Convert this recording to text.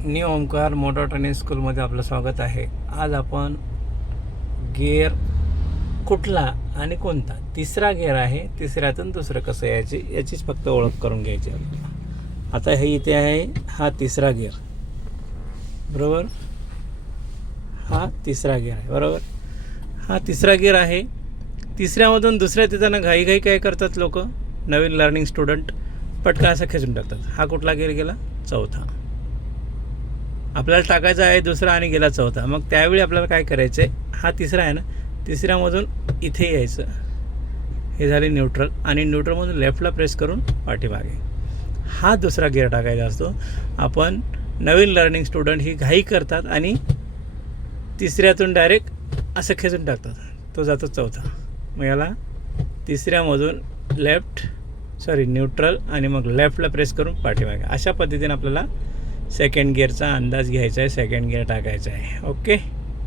New Omkar motor training स्कूलमध्ये आपलं स्वागत आहे. आज आपण गिअर कुठला आणि कोणता तिसरा गिअर आहे, तिसऱ्यातून दुसरं कसं याचीच फक्त ओळख करून घ्यायची आपल्याला. आता हे इथे आहे हा तिसरा गिअर, बरोबर. हा तिसरा गिअर आहे, बरोबर. हा तिसरा गिअर आहे. तिसऱ्यामधून दुसऱ्यात येताना घाई काय करतात लोक, नवीन लर्निंग स्टुडंट पटकन असं खेचून टाकतात. हा कुठला गिअर गेला? चौथा. आपल्याला टाकायचा आहे दुसरा आणि गेला चौथा. मग त्यावेळी आपल्याला काय करायचं आहे, हा तिसरा आहे ना, तिसऱ्यामधून इथे यायचं. हे झाले न्यूट्रल, आणि न्यूट्रलमधून लेफ्टला प्रेस करून पाठीमागे हा दुसरा गिअर टाकायचा असतो. आपण नवीन लर्निंग स्टुडंट ही घाई करतात आणि तिसऱ्यातून डायरेक्ट असं खेचून टाकतात, तो जातो चौथा. मग याला तिसऱ्यामधून न्यूट्रल आणि मग लेफ्टला प्रेस करून पाठीमागे, अशा पद्धतीने आपल्याला सेकंड गिअरचा अंदाज घ्यायचा आहे, सेकंड गिअर टाकायचा आहे. ओके.